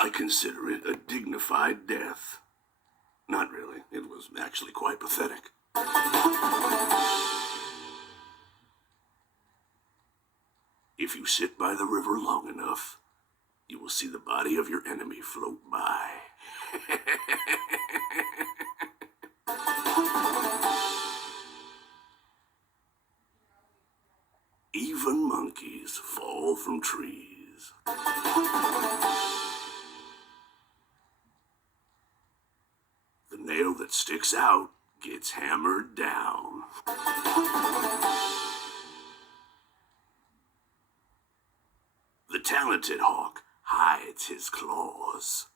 I consider it a dignified death. Not really. It was actually quite pathetic. If you sit by the river long enough, you will see the body of your enemy float by. Even monkeys fall from trees. The nail that sticks out gets hammered down. The talented hawk hides his claws.